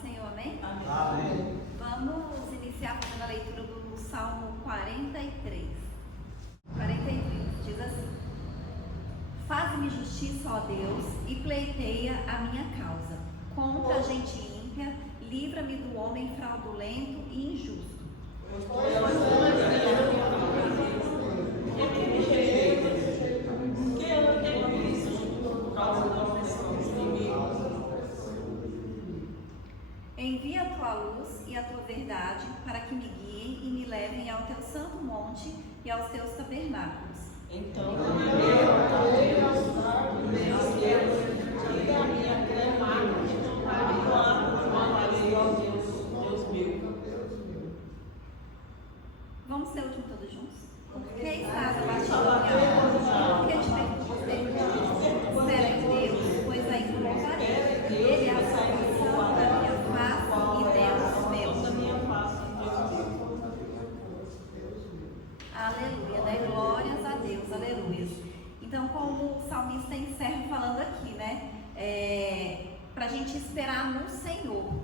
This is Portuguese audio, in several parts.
do Senhor, amém? Amém. Vamos iniciar fazendo a leitura do Salmo 43. 43 diz assim: Faz-me justiça, ó Deus, e pleiteia a minha causa. Contra a gente ímpia, livra-me do homem fraudulento e injusto. Envia a tua luz e a tua verdade para que me guiem e me levem ao teu santo monte e aos teus tabernáculos. Então, eu diga a minha clamada, Deus meu. Vamos ser o último todos juntos? Por que estás abatido, minha alma? Por que te perturbas? Espera em Deus, pois ainda o louvarei. Ele é a salvação da minha face e Deus meu. Aleluia, né? Glórias a Deus, aleluia. Então, como o salmista encerra falando aqui, né? Pra gente esperar no Senhor.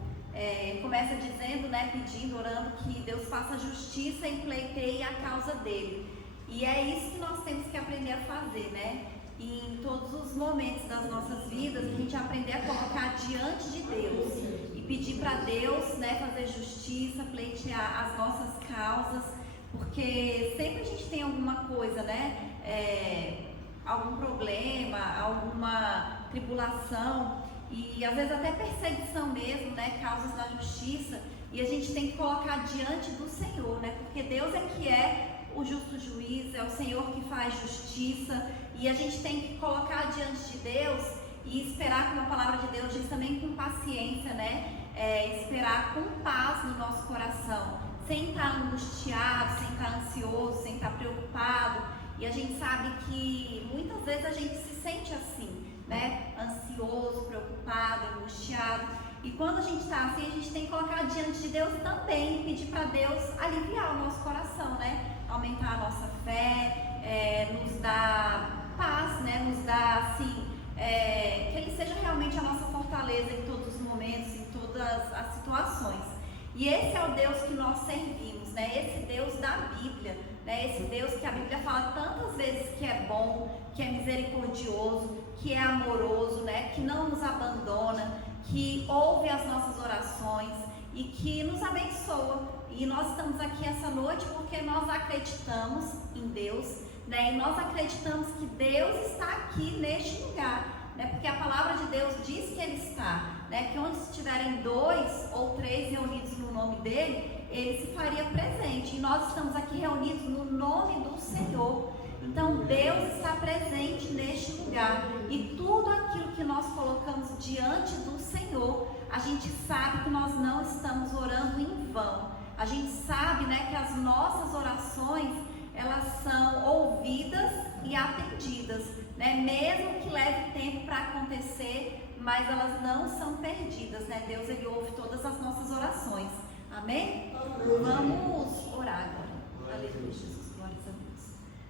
Começa dizendo, né, pedindo, orando que Deus faça justiça e pleiteie a causa dele. E é isso que nós temos que aprender a fazer, né? E em todos os momentos das nossas vidas, a gente aprender a colocar diante de Deus e pedir para Deus, né, fazer justiça, pleitear as nossas causas, porque sempre a gente tem alguma coisa, né? Algum problema, alguma tribulação. E às vezes até perseguição mesmo, né? Causas da justiça, e a gente tem que colocar diante do Senhor, né? Porque Deus é que é o justo juiz, é o Senhor que faz justiça, e a gente tem que colocar diante de Deus e esperar, como a palavra de Deus diz, também com paciência, né? Esperar com paz no nosso coração, sem estar angustiado, sem estar ansioso, sem estar preocupado. E a gente sabe que muitas vezes a gente se sente assim, né? Ansioso, preocupado, angustiado. E quando a gente está assim, a gente tem que colocar diante de Deus também, pedir para Deus aliviar o nosso coração, né? Aumentar a nossa fé, nos dar paz, né? Nos dar, assim, que Ele seja realmente a nossa fortaleza em todos os momentos, em todas as situações. E esse é o Deus que nós servimos, né? Esse Deus da Bíblia, né? Esse Deus que a Bíblia fala tantas vezes que é bom, que é misericordioso, que é amoroso, né? Que não nos abandona, que ouve as nossas orações e que nos abençoa. E nós estamos aqui essa noite porque nós acreditamos em Deus, né? E nós acreditamos que Deus está aqui neste lugar, né? Porque a palavra de Deus diz que Ele está, né? Que onde estiverem 2 ou 3 reunidos no nome dEle, Ele se faria presente. E nós estamos aqui reunidos no nome do Senhor. Então Deus está presente neste lugar, e tudo aquilo que nós colocamos diante do Senhor, a gente sabe que nós não estamos orando em vão. A gente sabe, né, que as nossas orações, elas são ouvidas e atendidas, né? Mesmo que leve tempo para acontecer, mas elas não são perdidas, né? Deus, Ele ouve todas as nossas orações. Amém? Vamos orar agora. Aleluia, Jesus, glórias a Deus.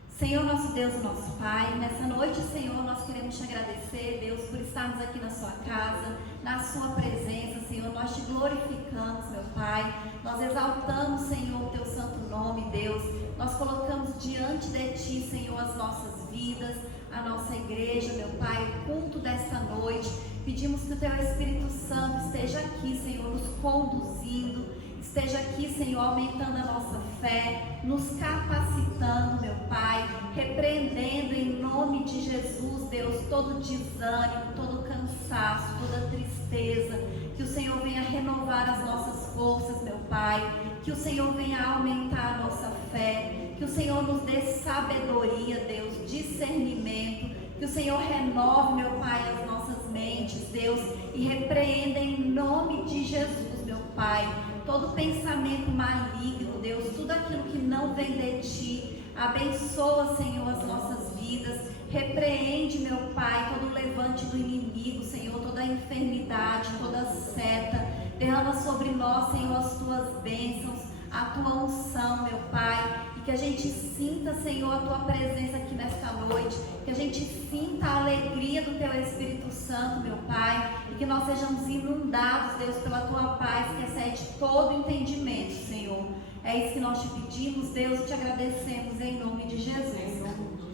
Senhor, nosso Deus e nosso Pai, nessa noite, Senhor, nós queremos te agradecer, Deus, por estarmos aqui na sua casa, na sua presença, Senhor. Nós te glorificamos, meu Pai, nós exaltamos, Senhor, o teu santo nome, Deus. Nós colocamos diante de ti, Senhor, as nossas vidas, a nossa igreja, meu Pai, o culto desta noite. Pedimos que o teu Espírito Santo esteja aqui, Senhor, nos conduzindo, esteja aqui, Senhor, aumentando a nossa fé, nos capacitando, meu Pai, repreendendo em nome de Jesus, Deus, todo desânimo, todo cansaço, toda tristeza. Que o Senhor venha renovar as nossas forças, meu Pai, que o Senhor venha aumentar a nossa fé, que o Senhor nos dê sabedoria, Deus, discernimento, que o Senhor renove, meu Pai, as nossas mentes, Deus, e repreenda em nome de Jesus, meu Pai, todo pensamento maligno, Deus, tudo aquilo que não vem de Ti. Abençoa, Senhor, as nossas vidas. Repreende, meu Pai, todo levante do inimigo, Senhor, toda enfermidade, toda seta. Derrama sobre nós, Senhor, as Tuas bênçãos, a Tua unção, meu Pai. E que a gente sinta, Senhor, a Tua presença aqui nesta noite. Que a gente sinta a alegria do Teu Espírito Santo, meu Pai. E que nós sejamos inundados, Deus, pela tua paz que excede todo entendimento, Senhor. É isso que nós te pedimos, Deus, e te agradecemos em nome de Jesus.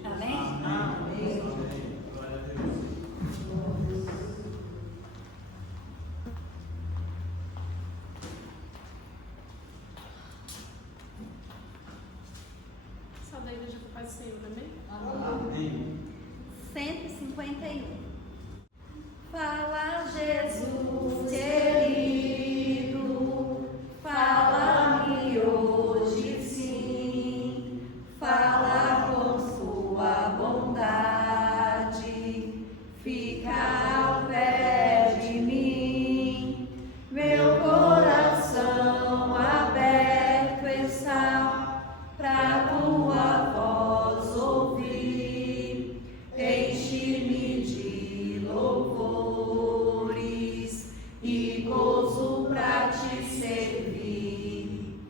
Amém? Amém. Salve a igreja com paz do Senhor, amém? Amém. 151. Fala, Jesus querido, fala-me hoje sim, fala com sua bondade, fica ao pé de mim, meu coração aberto está pra tua voz ouvir, enche-me de louvores e gozo pra te servir.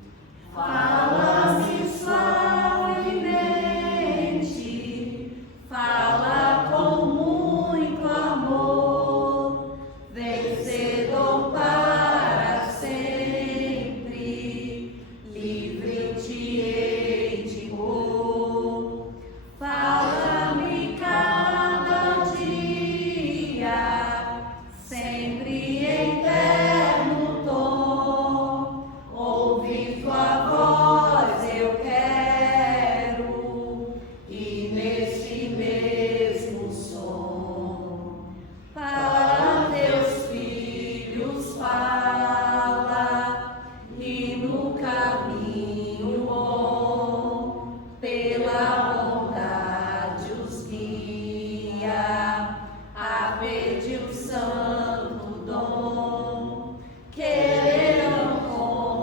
Fala-me suavemente, fala com muito amor, vencedor para sempre, livre te hei de dor. Fala-me cada dia, sempre em terno tom, ouvir tua voz eu quero, e neste mesmo som, para teus filhos fala, e no caminho bom, pela bondade os guia, a pedir o santo dom, quererão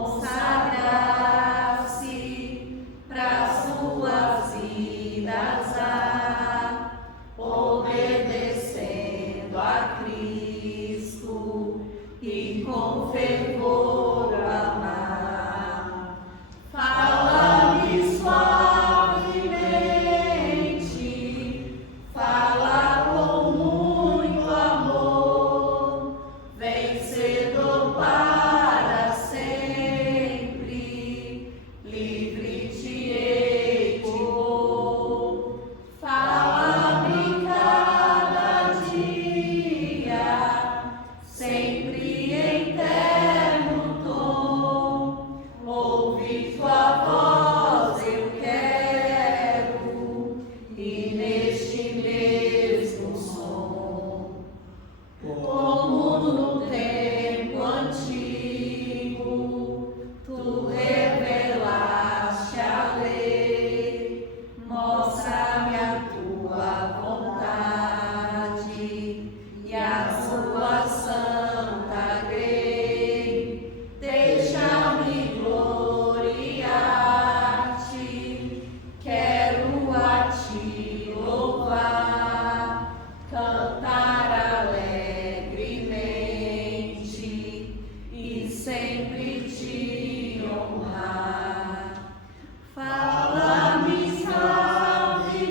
consagrar-se para suas vidas obedecendo a Cristo e com fervor amar. Fala-me suavemente, fala com muito amor, vencedor para sempre, livre te hei de dor. Fala-me cada dia, sempre em terno tom, ouvir tua voz eu quero, e neste mesmo som, como no tempo antigo, tu revelaste a lei, mostra-me a tua vontade e a sua santa grei, deixa-me gloriar-te, quero a ti louvar, cantar alegremente e sempre te honrar. Fala-me suavemente,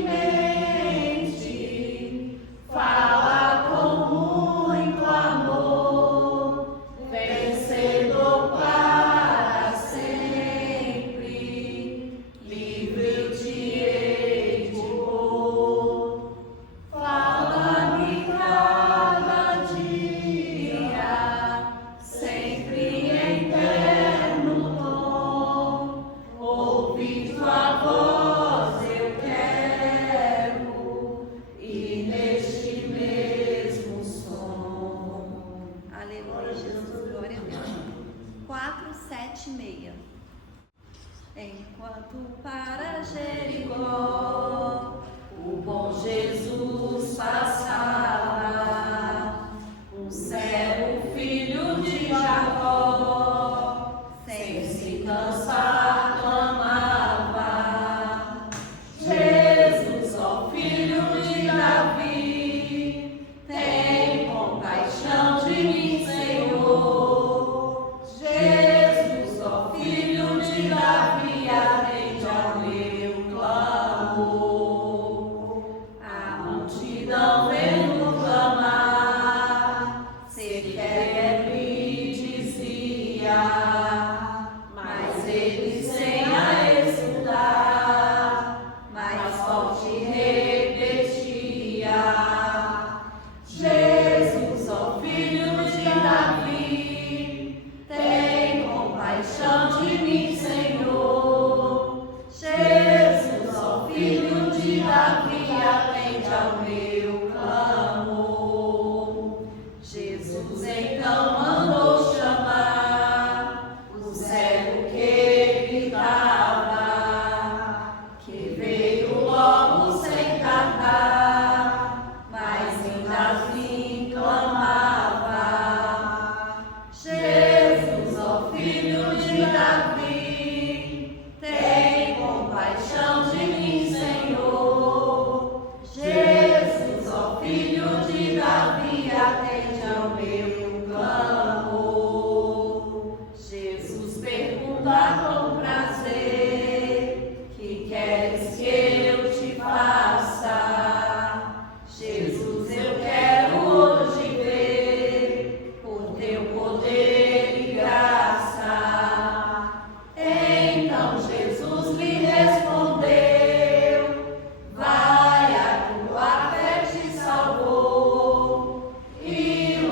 fala com muito amor, vencedor para sempre, livre te hei de dor. Fala-me cada dia, sempre em terno tom, ouvir tua voz eu quero, e neste mesmo som. Aleluia, Jesus, glória a Deus. 476. Enquanto para Jericó o bom Jesus passava, um cego filho de Jacó, sem se cansar, clamava: Jesus, ó filho de Davi, tem compaixão de mim, Senhor. Jesus, ó filho de Davi, atende ao meu clamor.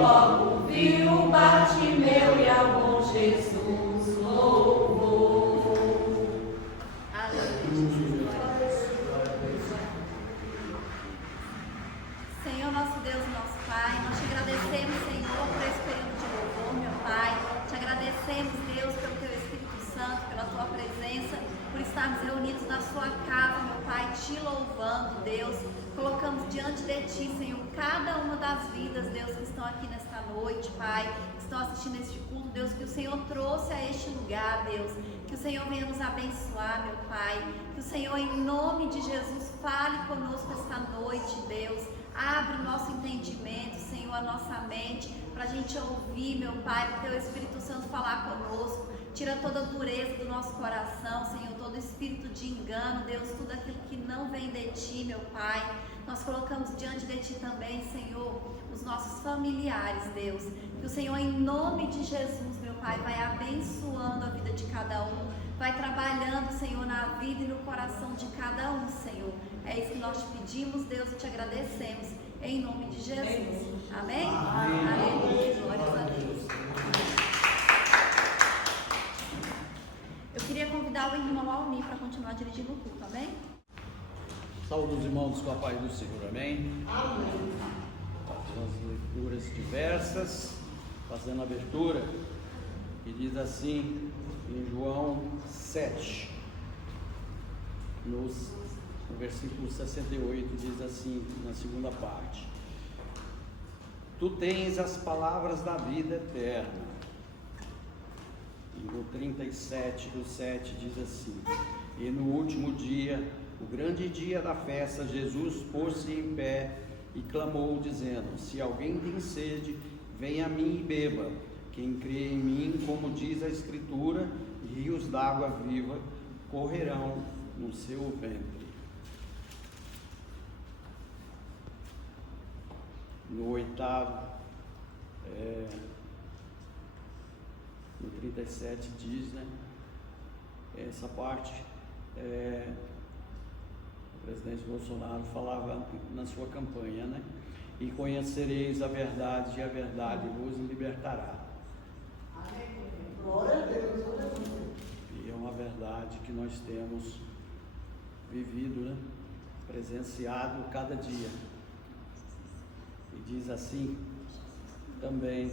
logo viu Bartimeu e ao bom Jesus louvou. Aleluia. Senhor, nosso Deus e nosso Pai, nós te agradecemos, Senhor, por esse período de louvor, meu Pai. Te agradecemos, Deus, pelo teu Espírito Santo, pela tua presença, por estarmos reunidos na sua casa, meu Pai, te louvando, Deus. Colocamos diante de ti, Senhor, cada uma das vidas, Deus, que estão aqui nesta noite, Pai, que estão assistindo este culto, Deus, que o Senhor trouxe a este lugar, Deus. Que o Senhor venha nos abençoar, meu Pai. Que o Senhor, em nome de Jesus, fale conosco esta noite, Deus. Abre o nosso entendimento, Senhor, a nossa mente, para a gente ouvir, meu Pai, para o teu Espírito Santo falar conosco. Tira toda a dureza do nosso coração, Senhor, todo espírito de engano, Deus, tudo aquilo que não vem de ti, meu Pai. Nós colocamos diante de ti também, Senhor, os nossos familiares, Deus. Que o Senhor, em nome de Jesus, meu Pai, vai abençoando a vida de cada um, vai trabalhando, Senhor, na vida e no coração de cada um, Senhor. É isso que nós te pedimos, Deus, e te agradecemos, em nome de Jesus. Amém? Amém. Aleluia. Glórias a Deus. Eu queria convidar o irmão Almir para continuar dirigindo o culto, amém? Saúde os irmãos com a paz do Senhor, amém? Amém. Fazendo as leituras diversas, fazendo a abertura, e diz assim, em João 7, no versículo 68, diz assim, na segunda parte: Tu tens as palavras da vida eterna. E no 37 do 7 diz assim: E no último dia, o grande dia da festa, Jesus pôs-se em pé e clamou, dizendo: Se alguém tem sede, venha a mim e beba. Quem crê em mim, como diz a Escritura, rios d'água viva correrão no seu ventre. No oitavo, no 37 diz, né? Essa parte, o presidente Bolsonaro falava na sua campanha, né? E conhecereis a verdade, e a verdade vos libertará. Glória a Deus. E é uma verdade que nós temos vivido, né? Presenciado cada dia. E diz assim também: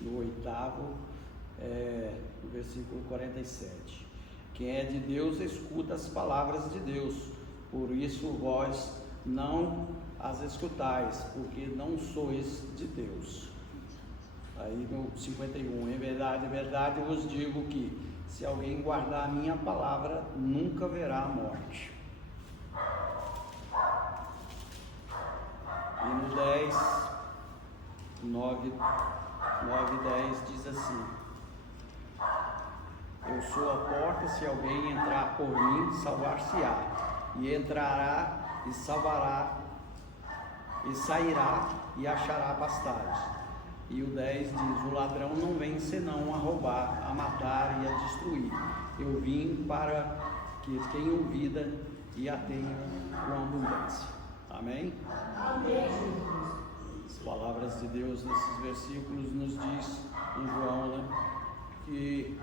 no oitavo, no versículo 47. Quem é de Deus escuta as palavras de Deus, por isso vós não as escutais, porque não sois de Deus. Aí no 51, em verdade vos digo que, se alguém guardar a minha palavra, nunca verá a morte. E no 10, 9 e 10 diz assim: Eu sou a porta, se alguém entrar por mim, salvar-se-á, e entrará e salvará, e sairá e achará pastagem. E o 10 diz: O ladrão não vem senão a roubar, a matar e a destruir. Eu vim para que tenham vida e a tenham com abundância. Amém? Amém. As palavras de Deus nesses versículos nos diz em João, né, que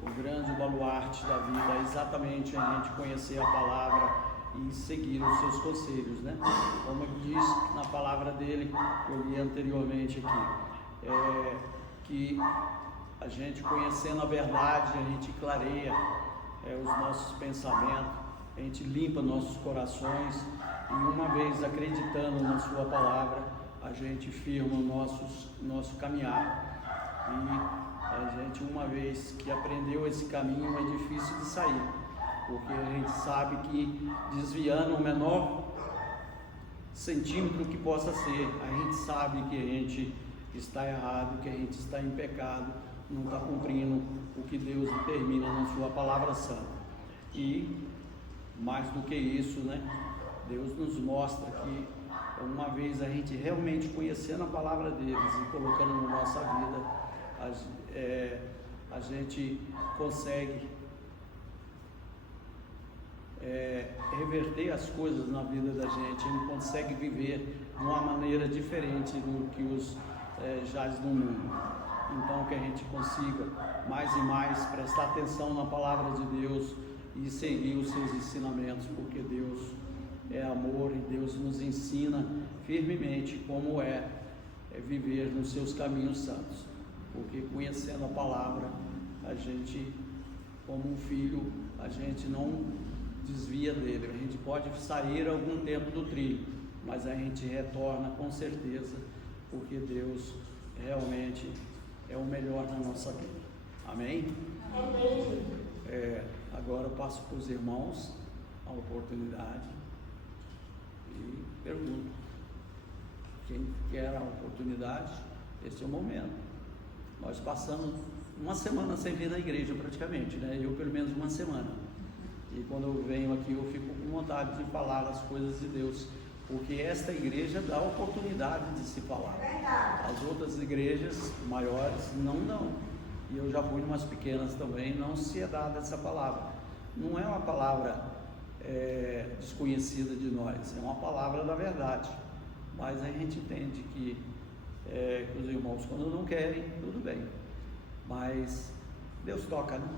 o grande baluarte da vida é exatamente a gente conhecer a palavra e seguir os seus conselhos, né? Como ele diz na palavra dele, eu li anteriormente aqui, que a gente conhecendo a verdade, a gente clareia os nossos pensamentos, a gente limpa nossos corações, e uma vez acreditando na sua palavra, a gente firma o nosso caminhar. E a gente, uma vez que aprendeu esse caminho, é difícil de sair, porque a gente sabe que desviando o menor centímetro que possa ser, a gente sabe que a gente está errado, que a gente está em pecado, não está cumprindo o que Deus determina na sua palavra santa. E mais do que isso, né, Deus nos mostra que uma vez a gente realmente conhecendo a palavra deles e colocando na nossa vida, a gente consegue reverter as coisas na vida da gente. Ele consegue viver de uma maneira diferente do que os jaz do mundo. Então, que a gente consiga mais e mais prestar atenção na palavra de Deus e seguir os seus ensinamentos, porque Deus é amor e Deus nos ensina firmemente como é viver nos seus caminhos santos. Porque conhecendo a palavra, a gente, como um filho, a gente não desvia dele. A gente pode sair algum tempo do trilho, mas a gente retorna com certeza, porque Deus realmente é o melhor na nossa vida. Amém? Amém. Agora eu passo para os irmãos a oportunidade e pergunto. Quem quer a oportunidade, esse é o momento. Nós passamos uma semana sem vir na igreja praticamente, né? Eu pelo menos uma semana. E quando eu venho aqui eu fico com vontade de falar as coisas de Deus, porque esta igreja dá oportunidade de se falar. As outras igrejas maiores não dão. E eu já fui em umas pequenas também, não se é dada essa palavra. Não é uma palavra desconhecida de nós, é uma palavra da verdade. Mas a gente entende que os irmãos, quando não querem, tudo bem. Mas Deus toca, né?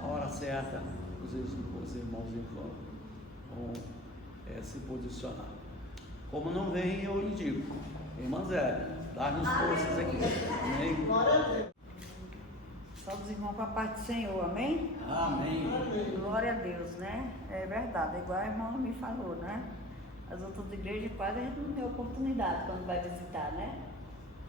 Na hora certa, os irmãos vão se posicionar. Como não vem, eu indico. Irmã Zélia, dá-nos forças aqui. Amém? Só dos irmãos com a paz do Senhor, amém? Amém. Glória a Deus, né? É verdade, igual a irmã me falou, né? As outras igrejas quase a gente não tem oportunidade quando vai visitar, né?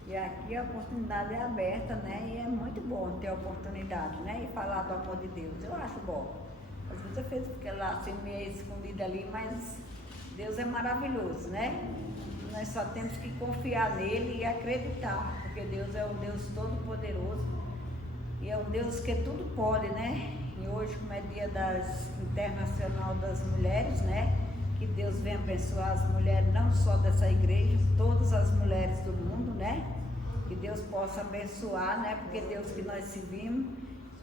E aqui a oportunidade é aberta, né? E é muito bom ter a oportunidade, né? E falar do amor de Deus, eu acho bom. Às vezes eu fico lá assim meio escondida ali, mas Deus é maravilhoso, né? Nós só temos que confiar nele e acreditar, porque Deus é um Deus todo-poderoso e é um Deus que tudo pode, né? E hoje, como é dia Internacional das Mulheres, né? Que Deus venha abençoar as mulheres, não só dessa igreja, todas as mulheres do mundo, né? Que Deus possa abençoar, né? Porque Deus que nós servimos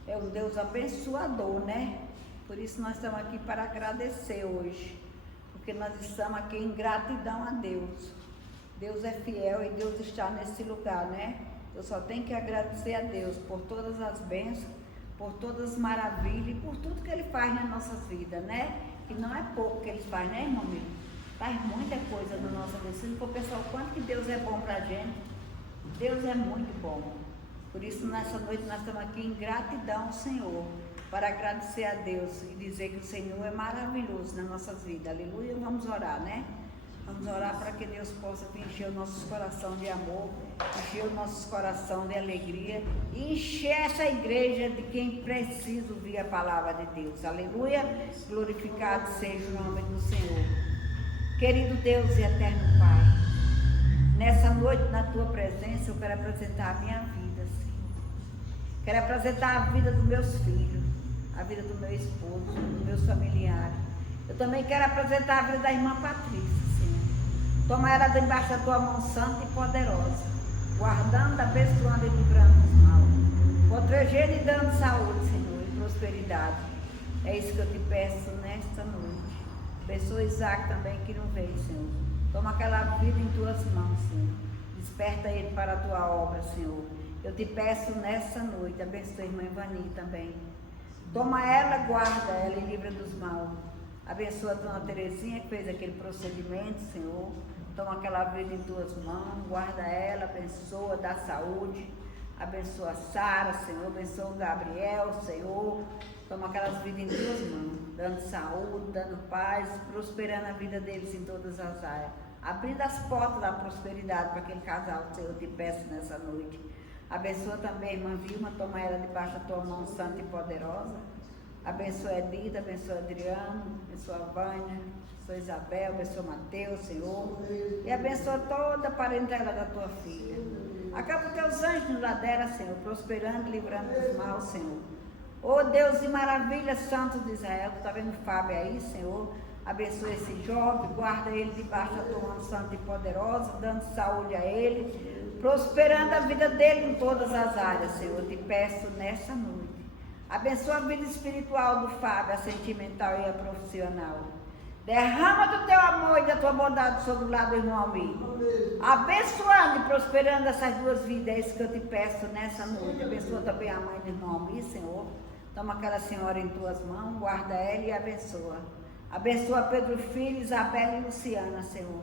é um Deus abençoador, né? Por isso nós estamos aqui para agradecer hoje, porque nós estamos aqui em gratidão a Deus. Deus é fiel e Deus está nesse lugar, né? Eu só tenho que agradecer a Deus por todas as bênçãos, por todas as maravilhas e por tudo que Ele faz nas nossas vidas, né? E não é pouco que Ele faz, né, irmão? Faz muita coisa na nossa vida. Se não for pensar o quanto que Deus é bom para a gente, Deus é muito bom. Por isso, nessa noite, nós estamos aqui em gratidão ao Senhor, para agradecer a Deus e dizer que o Senhor é maravilhoso nas nossas vidas. Aleluia. Vamos orar, né? Vamos orar para que Deus possa encher o nosso coração de amor, encher o nosso coração de alegria e encher essa igreja de quem precisa ouvir a palavra de Deus. Aleluia. Glorificado seja o nome do Senhor. Querido Deus e eterno Pai, nessa noite, na Tua presença, eu quero apresentar a minha vida, Senhor. Quero apresentar a vida dos meus filhos, a vida do meu esposo, dos meus familiares. Eu também quero apresentar a vida da irmã Patrícia, Senhor. Toma ela debaixo da Tua mão santa e poderosa, guardando, abençoando e livrando dos mal, protegendo e dando saúde, Senhor, e prosperidade. É isso que eu te peço nesta noite. Abençoa Isaac também, que não veio, Senhor. Toma aquela vida em Tuas mãos, Senhor. Desperta ele para a Tua obra, Senhor. Eu te peço nessa noite, abençoa a irmã Ivani também. Toma ela, guarda ela e livra dos mal. Abençoa a Dona Terezinha, que fez aquele procedimento, Senhor. Toma aquela vida em Tuas mãos, guarda ela, abençoa, dá saúde. Abençoa a Sara, Senhor. Abençoa o Gabriel, Senhor. Toma aquelas vidas em Tuas mãos, dando saúde, dando paz, prosperando a vida deles em todas as áreas. Abrindo as portas da prosperidade para aquele casal, Senhor, eu te peço nessa noite. Abençoa também a irmã Vilma, toma ela debaixo da Tua mão santa e poderosa. Abençoa a Edita, abençoa a Adriano, abençoa a Vânia, abençoa a Isabel, abençoa Mateus, Senhor. E abençoa toda a parentela da Tua filha. Acaba os Teus anjos no lado dela, Senhor, prosperando e livrando dos mal, Senhor. Oh Deus de maravilha, Santo de Israel, tu está vendo o Fábio aí, Senhor. Abençoa esse jovem, guarda ele debaixo da Tua mão santa e poderosa, dando saúde a ele, prosperando a vida dele em todas as áreas, Senhor. Eu te peço nessa noite. Abençoa a vida espiritual do Fábio, a sentimental e a profissional. Derrama do teu amor e da tua bondade sobre o lado do irmão Almir. Abençoando e prosperando essas duas vidas. É isso que eu te peço nessa noite. Abençoa também a mãe do irmão Almir, Senhor. Toma aquela senhora em tuas mãos, guarda ela e abençoa. Abençoa Pedro Filho, Isabela e Luciana, Senhor.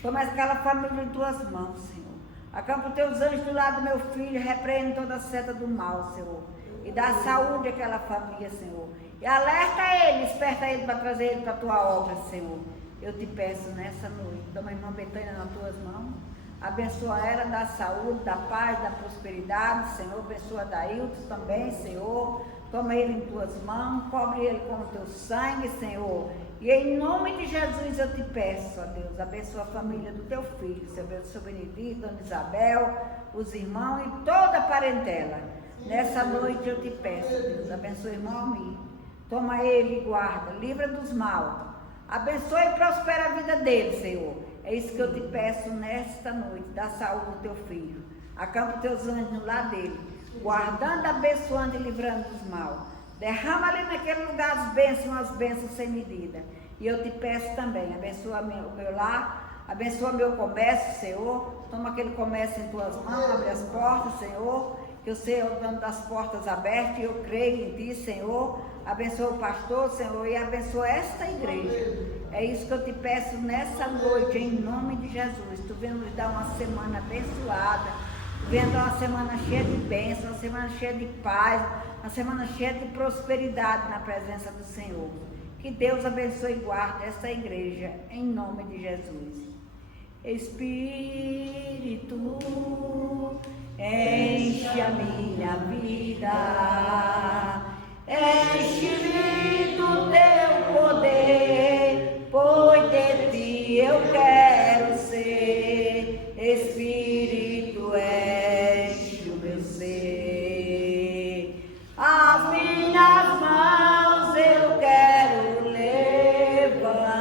Toma aquela família em tuas mãos, Senhor. Acampa os teus anjos do lado do meu filho, repreende toda a seta do mal, Senhor. E dá saúde àquela família, Senhor. E alerta ele, esperta ele para trazer ele para a tua obra, Senhor. Eu te peço nessa noite. Toma a irmã Betânia nas tuas mãos. Abençoa ela, dá saúde, dá paz, dá prosperidade, Senhor. Abençoa Dailton também, Senhor. Toma ele em tuas mãos, cobre ele com o teu sangue, Senhor. E em nome de Jesus eu te peço, ó Deus, abençoa a família do teu filho, Senhor. Abençoa o Benedito, Dona Isabel, os irmãos e toda a parentela. Nessa noite eu te peço, Deus, abençoa o irmão Almir. Toma ele e guarda, livra dos mal. Abençoa e prospera a vida dele, Senhor. É isso que eu te peço nesta noite. Dá saúde ao teu filho. Acampa os teus anjos no lado dele, guardando, abençoando e livrando dos mal. Derrama ali naquele lugar as bênçãos sem medida. E eu te peço também, abençoa o meu lar, abençoa meu comércio, Senhor. Toma aquele comércio em tuas mãos, abre as portas, Senhor. Que eu sei o dono das portas abertas e eu creio em ti, Senhor. Abençoa o pastor, Senhor, e abençoa esta igreja. É isso que eu te peço nessa noite, em nome de Jesus. Tu vem nos dar uma semana abençoada, vendo uma semana cheia de bênçãos, uma semana cheia de paz, uma semana cheia de prosperidade na presença do Senhor. Que Deus abençoe e guarde esta igreja, em nome de Jesus. Espírito, enche a minha vida, enche-me do teu poder, pois de ti eu quero ser. Espírito, enche o meu ser, as minhas mãos eu quero levantar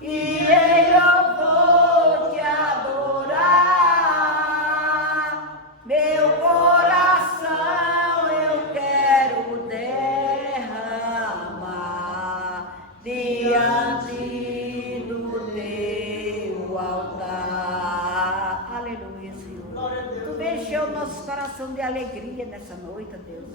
e eu vou te adorar. Meu coração eu quero derramar diante do teu altar. Aleluia, Senhor. Tu encheu o nosso coração de alegria nessa noite, Deus.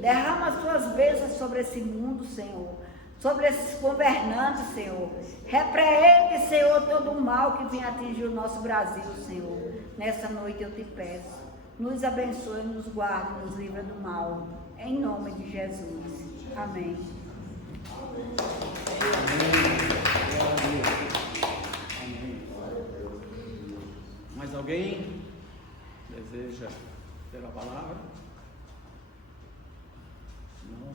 Derrama as tuas bênçãos sobre esse mundo, Senhor. Sobre esses governantes, Senhor. Repreende, Senhor, todo o mal que vem atingir o nosso Brasil, Senhor. Nessa noite eu te peço. Nos abençoe, nos guarde, nos livra do mal. Em nome de Jesus. Amém. Amém. Mais alguém deseja ter a palavra? Não?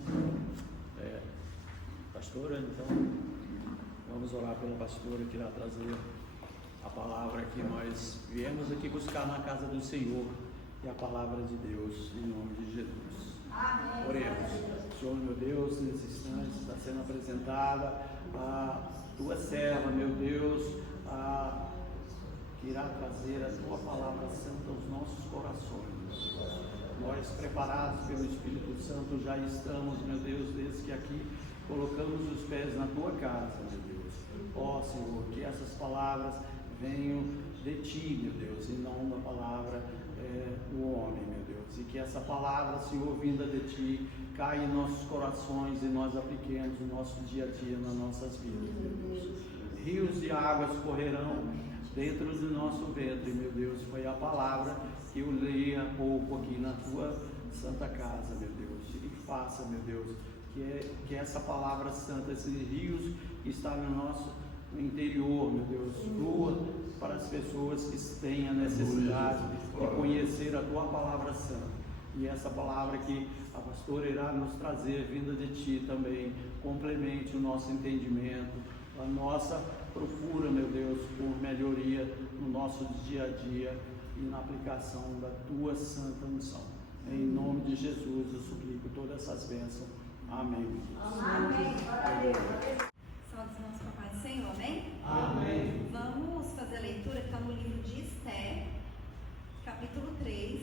Pastora, então vamos orar pela pastora que irá trazer a palavra que nós viemos aqui buscar na casa do Senhor, e a palavra de Deus, em nome de Jesus. Amém. Oremos. Senhor, meu Deus, nesse instante está sendo apresentada a tua serva, meu Deus, que irá trazer a tua palavra santa aos nossos corações. Nós, preparados pelo Espírito Santo, já estamos, meu Deus, desde que aqui colocamos os pés na tua casa, meu Deus. Ó Senhor, que essas palavras venham de ti, meu Deus, e não da palavra do homem, meu Deus. E que essa palavra, Senhor, vinda de ti, caia em nossos corações e nós apliquemos no nosso dia a dia, nas nossas vidas, meu Deus. Rios de águas correrão dentro do nosso ventre, meu Deus. Foi a palavra que eu li há pouco aqui na tua santa casa, meu Deus. E faça, meu Deus, que essa palavra santa, esses rios que estão no nosso interior, meu Deus, flua para as pessoas que têm a necessidade de conhecer a tua palavra santa. E essa palavra que a pastora irá nos trazer, vinda de ti também, complemente o nosso entendimento, a nossa procura, meu Deus, por melhoria no nosso dia a dia e na aplicação da tua santa unção. Em nome de Jesus eu suplico todas essas bênçãos. Amém. Amém. Só dos nossos papais do Senhor, amém? Amém. Vamos fazer a leitura que está no livro de 3,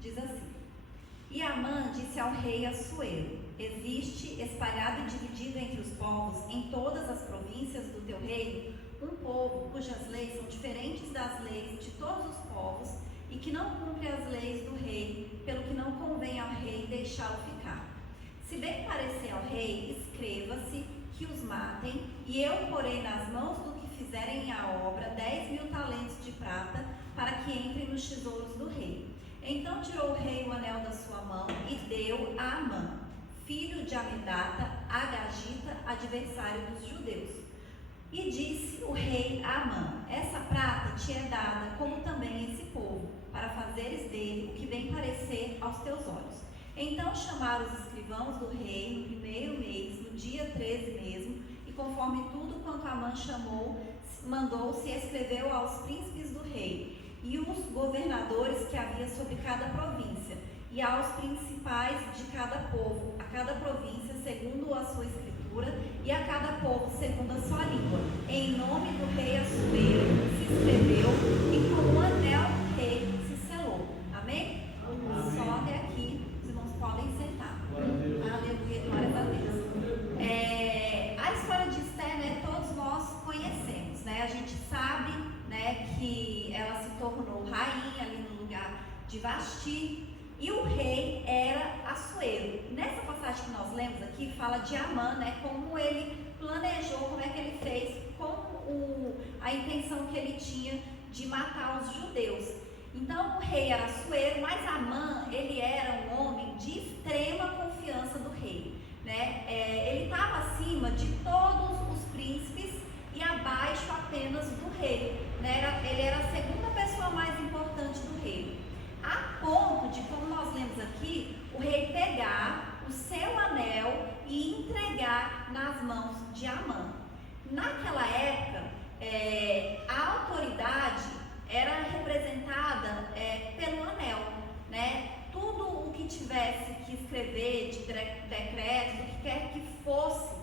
diz assim: E Amã disse ao rei Assuero: Existe espalhado e dividido entre os povos, em todas as províncias do teu reino, um povo cujas leis são diferentes das leis de todos os povos, e que não cumpre as leis do rei, pelo que não convém ao rei deixá-lo ficar. Se bem parecer ao rei, escreva-se que os matem, e eu porei nas mãos do que fizerem a obra 10.000 talentos de prata, para que entrem nos tesouros do rei. Então tirou o rei o anel da sua mão e deu a Amã, filho de Amedata, agagita, adversário dos judeus. E disse o rei a Amã: Essa prata te é dada, como também esse povo, para fazeres dele o que bem parecer aos teus olhos. Então chamaram os escrivãos do rei no primeiro mês, no dia 13 mesmo, e conforme tudo quanto Amã mandou, se escreveu aos príncipes do rei, e os governadores que havia sobre cada província, e aos principais de cada povo, a cada província segundo a sua escritura, e a cada povo segundo a sua língua. Em nome do rei Assuero se escreveu, e com o anel do rei se selou. Amém? Só até aqui, os irmãos podem sentar. Aleluia, glórias a Deus. A história de Esther, né, todos nós conhecemos, né? A gente sabe, né, que ela se tornou rainha ali no lugar de Vasti, e o rei era Assuero. Nessa passagem que nós lemos aqui, fala de Amã, né, como ele planejou, como é que ele fez, com a intenção que ele tinha de matar os judeus. Então o rei era Assuero, mas Amã, ele era um homem de extrema confiança do rei, né? Ele estava acima de todos os príncipes e abaixo apenas do rei, né? Ele era a segunda pessoa mais importante do rei, a ponto de, como nós lemos aqui, o rei pegar o seu anel e entregar nas mãos de Amã. Naquela época, a autoridade era representada pelo anel, né? Tudo o que tivesse que escrever de decretos, o que quer que fosse,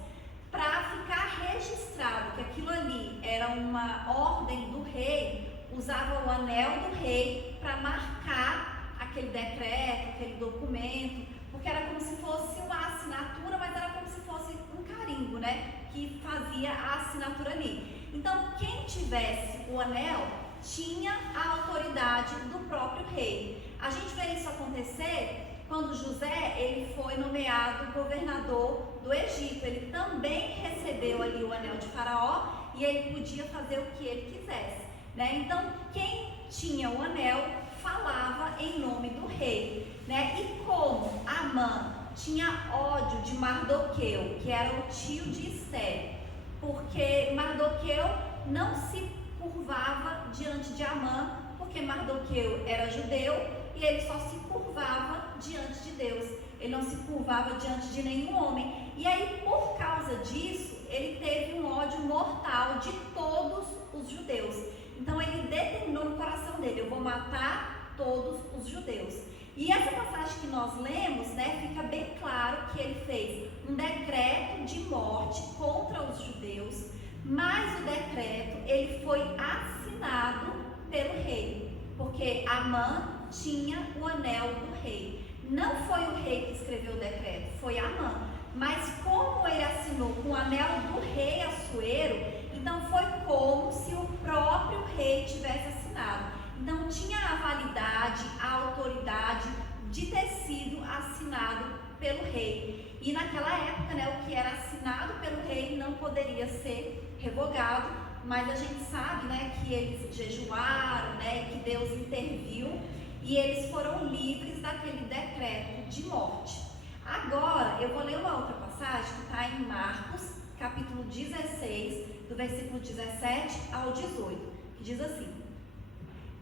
para ficar registrado que aquilo ali era uma ordem do rei, usava o anel do rei para marcar aquele decreto, aquele documento, porque era como se fosse uma assinatura, mas era como se fosse um carimbo, né, que fazia a assinatura ali. Então, quem tivesse o anel tinha a autoridade do próprio rei. A gente vê isso acontecer quando José ele foi nomeado governador do Egito. Ele também recebeu ali o anel de Faraó e ele podia fazer o que ele quisesse, né? Então, quem tinha o anel falava em nome do rei, né? E como Amã tinha ódio de Mardoqueu, que era o tio de Esther, porque Mardoqueu não se curvava diante de Amã, porque Mardoqueu era judeu e ele só se curvava diante de Deus, ele não se curvava diante de nenhum homem. E aí, por causa disso, ele teve um ódio mortal de todos os judeus. Então ele determinou no coração dele: eu vou matar todos os judeus. E essa passagem que nós lemos, né, fica bem claro que ele fez um decreto de morte contra os judeus, mas o decreto ele foi assinado pelo rei, porque Amã tinha o anel do rei. Não foi o rei que escreveu o decreto, foi Amã. Mas como ele assinou com o anel do rei Assuero, então foi como se o próprio rei tivesse assinado. Então tinha a validade, a autoridade de ter sido assinado pelo rei. E naquela época, né, o que era assinado pelo rei não poderia ser revogado, mas a gente sabe, né, que eles jejuaram, né, que Deus interviu e eles foram livres daquele decreto de morte. Agora, eu vou ler uma outra passagem que está em Marcos, capítulo 16, do versículo 17 ao 18, que diz assim: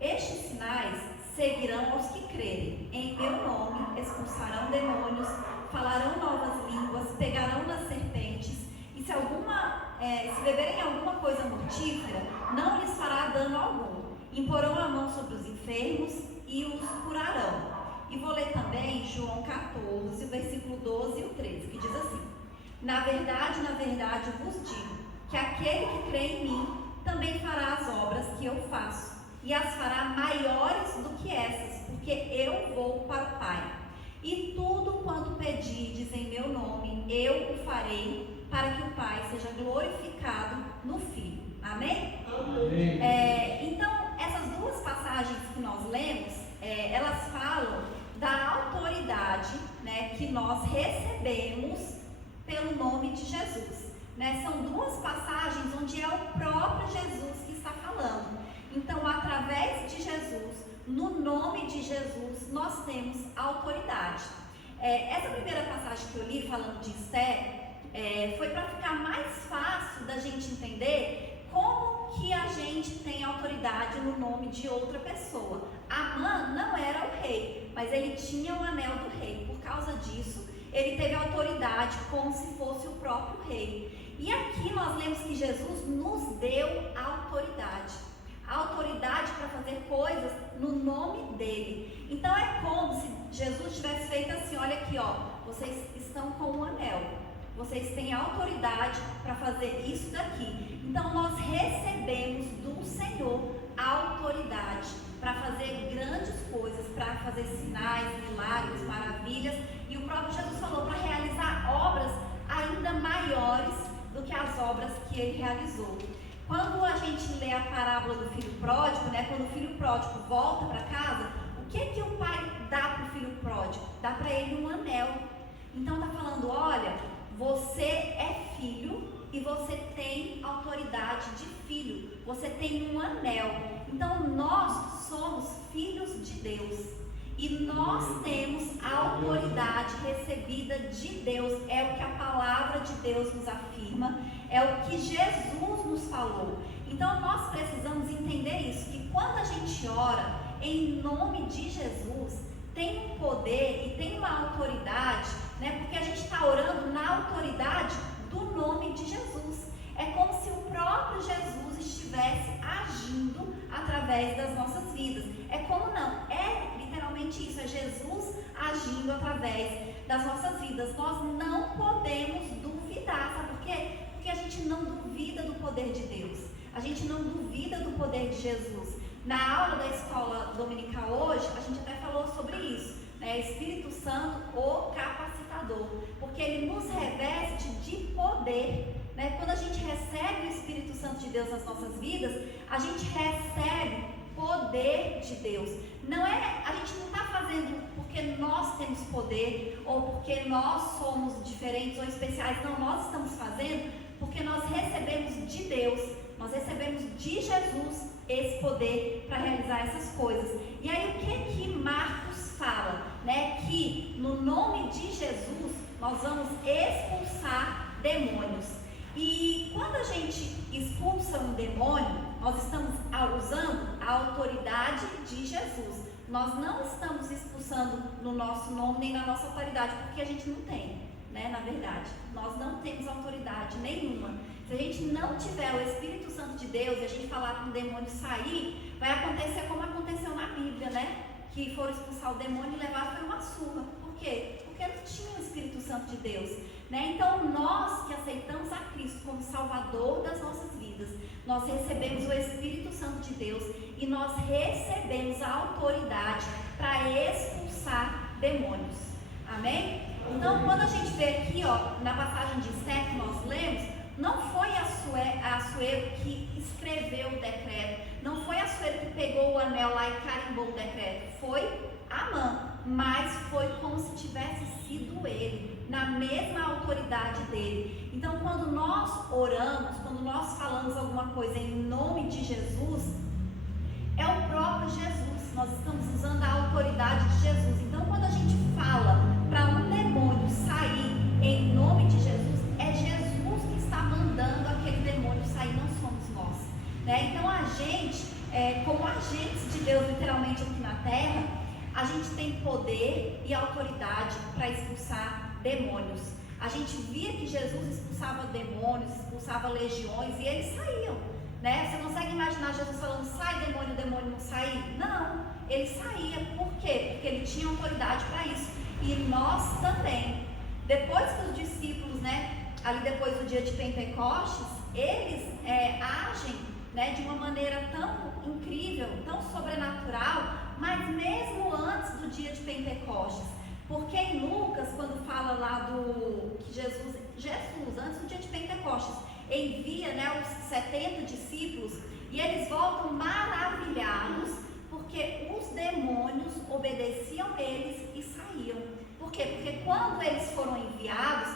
Estes sinais seguirão aos que crerem. Em meu nome expulsarão demônios, falarão novas línguas, pegarão nas serpentes, e se beberem alguma coisa mortífera, não lhes fará dano algum. Imporão a mão sobre os enfermos e os curarão. E vou ler também João 14, versículo 12 e o 13, que diz assim: na verdade vos digo, que aquele que crê em mim também fará as obras que eu faço, e as fará maiores do que essas, porque porque eu vou para o Pai. E tudo quanto pedirdes em meu nome, eu o farei, para que o Pai seja glorificado no Filho. Amém? Amém. Então, essas duas passagens que nós lemos, elas falam da autoridade, né, que nós recebemos pelo nome de Jesus. Né? São duas passagens onde é o próprio Jesus que está falando. Então, através de Jesus, no nome de Jesus, nós temos autoridade. Essa primeira passagem que eu li, falando de Esther, foi para ficar mais fácil da gente entender como que a gente tem autoridade no nome de outra pessoa. Amã não era o rei, mas ele tinha o anel do rei. Por causa disso, ele teve autoridade como se fosse o próprio rei. E aqui nós lemos que Jesus nos deu autoridade. Autoridade para fazer coisas no nome dele. Então é como se Jesus tivesse feito assim: olha aqui, ó, vocês estão com um anel, vocês têm autoridade para fazer isso daqui. Então nós recebemos do Senhor autoridade para fazer grandes coisas, para fazer sinais, milagres, maravilhas. E o próprio Jesus falou para realizar obras ainda maiores do que as obras que ele realizou. Quando a gente lê a parábola do filho pródigo, né, quando o filho pródigo volta para casa, o que o pai dá para o filho pródigo? Dá para ele um anel. Então está falando: olha, você é filho e você tem autoridade de filho, você tem um anel. Então nós somos filhos de Deus e nós temos a autoridade recebida de Deus. É o que a palavra de Deus nos afirma, é o que Jesus nos falou. Então nós precisamos entender isso, que quando a gente ora em nome de Jesus, tem um poder e tem uma autoridade, né? Porque a gente está orando na autoridade do nome de Jesus. É como se o próprio Jesus estivesse agindo através das nossas vidas. É como não? É literalmente isso, é Jesus agindo através das nossas vidas. Nós não podemos duvidar, sabe por quê? Porque a gente não duvida do poder de Deus, a gente não duvida do poder de Jesus. Na aula da escola dominical hoje, a gente até falou sobre isso, né? Espírito Santo, o capacitador, porque ele nos reveste de poder, né? Quando a gente recebe o Espírito Santo de Deus nas nossas vidas, a gente recebe poder de Deus. A gente não está fazendo porque nós temos poder ou porque nós somos diferentes ou especiais. Não, nós estamos fazendo porque nós recebemos de Deus, nós recebemos de Jesus esse poder para realizar essas coisas. E aí o que Marcos fala? Né? Que no nome de Jesus nós vamos expulsar demônios. E quando a gente expulsa um demônio, nós estamos usando a autoridade de Jesus. Nós não estamos expulsando no nosso nome nem na nossa autoridade, porque a gente não tem, né? Na verdade, nós não temos autoridade nenhuma. Se a gente não tiver o Espírito Santo de Deus e a gente falar para um demônio sair, vai acontecer como aconteceu na Bíblia, né? Que foram expulsar o demônio e levaram foi uma surra. Por quê? Porque não tinha o Espírito Santo de Deus, né? Então nós que aceitamos a Cristo como Salvador das nossas vidas, nós recebemos o Espírito Santo de Deus e nós recebemos a autoridade para expulsar demônios. Amém? Então quando a gente vê aqui, ó, na passagem de Esther que nós lemos, não foi Assuero que escreveu o decreto, não foi Assuero que pegou o anel lá e carimbou o decreto, foi Amã, mas foi como se tivesse sido ele, na mesma autoridade dele. Então quando nós oramos, quando nós falamos alguma coisa em nome de Jesus, é o próprio Jesus, nós estamos usando a autoridade de Jesus. Então quando a gente fala para um demônio sair em nome de Jesus, é Jesus que está mandando aquele demônio sair, não somos nós, né? Então a gente, como agentes de Deus literalmente aqui na terra, a gente tem poder e autoridade para expulsar demônios. A gente via que Jesus expulsava demônios, expulsava legiões e eles saíam, né? Você consegue imaginar Jesus falando: sai demônio, o demônio não sair? Não, ele saía. Por quê? Porque ele tinha autoridade para isso. E nós também. Depois que os discípulos, né, ali depois do dia de Pentecostes, eles agem, né, de uma maneira tão incrível, tão sobrenatural, mas mesmo antes do dia de Pentecostes. Porque em Lucas, quando fala lá do que Jesus, antes do dia de Pentecostes, envia, né, os 70 discípulos, e eles voltam maravilhados, porque os demônios obedeciam eles e saíam. Por quê? Porque quando eles foram enviados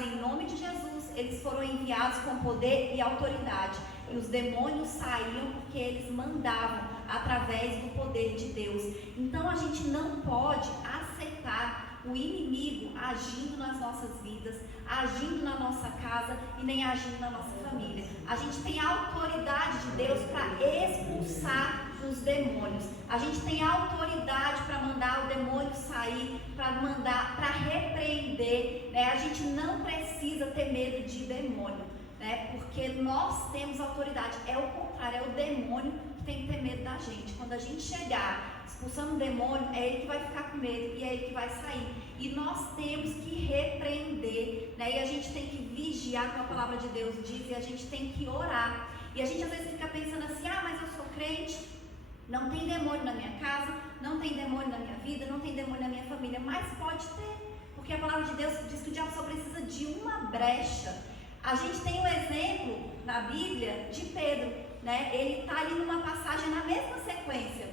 em nome de Jesus, eles foram enviados com poder e autoridade. E os demônios saíam porque eles mandavam através do poder de Deus. Então a gente não pode aceitar o inimigo agindo nas nossas vidas, agindo na nossa casa e nem agindo na nossa família. A gente tem a autoridade de Deus para expulsar os demônios. A gente tem a autoridade para mandar o demônio sair, para repreender, né? A gente não precisa ter medo de demônio, né? Porque nós temos autoridade. É o contrário, é o demônio que tem que ter medo da gente. Quando a gente chegar expulsando o demônio, é ele que vai ficar com medo e é ele que vai sair. E nós temos que repreender, né? E a gente tem que vigiar, como a palavra de Deus diz, e a gente tem que orar. E a gente às vezes fica pensando assim, mas eu sou crente, não tem demônio na minha casa, não tem demônio na minha vida, não tem demônio na minha família, mas pode ter, porque a palavra de Deus diz que o diabo só precisa de uma brecha. A gente tem um exemplo na Bíblia de Pedro, né? Ele está ali numa passagem na mesma sequência,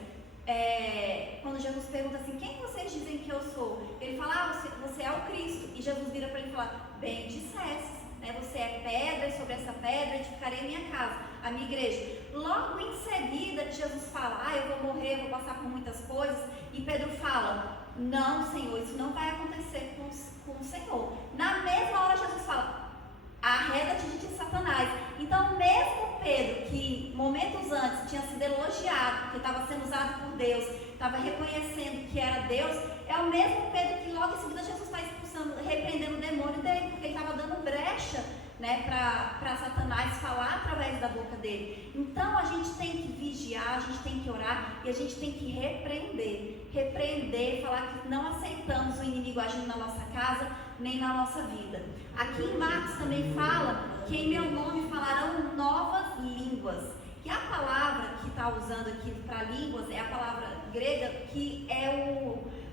quando Jesus pergunta assim, quem vocês dizem que eu sou? Ele fala, você é o Cristo, e Jesus vira para ele e fala, bem disseste, né? Você é pedra, e sobre essa pedra edificarei a minha casa, a minha igreja. Logo em seguida, Jesus fala, eu vou morrer, eu vou passar por muitas coisas, e Pedro fala, não, Senhor, isso não vai acontecer com o Senhor. Na mesma hora, Jesus fala, arreda-te de Satanás. Então, mesmo Pedro, que momentos antes tinha sido elogiado, porque estava sendo usado por Deus, estava reconhecendo que era Deus, é o mesmo Pedro que logo em seguida Jesus está expulsando, repreendendo o demônio dele, porque ele estava dando brecha, né, para Satanás falar através da boca dele. Então a gente tem que vigiar, a gente tem que orar e a gente tem que repreender, falar que não aceitamos o inimigo agindo na nossa casa nem na nossa vida. Aqui em Marcos também fala que em meu nome falarão novas línguas. E a palavra que está usando aqui para línguas é a palavra grega que é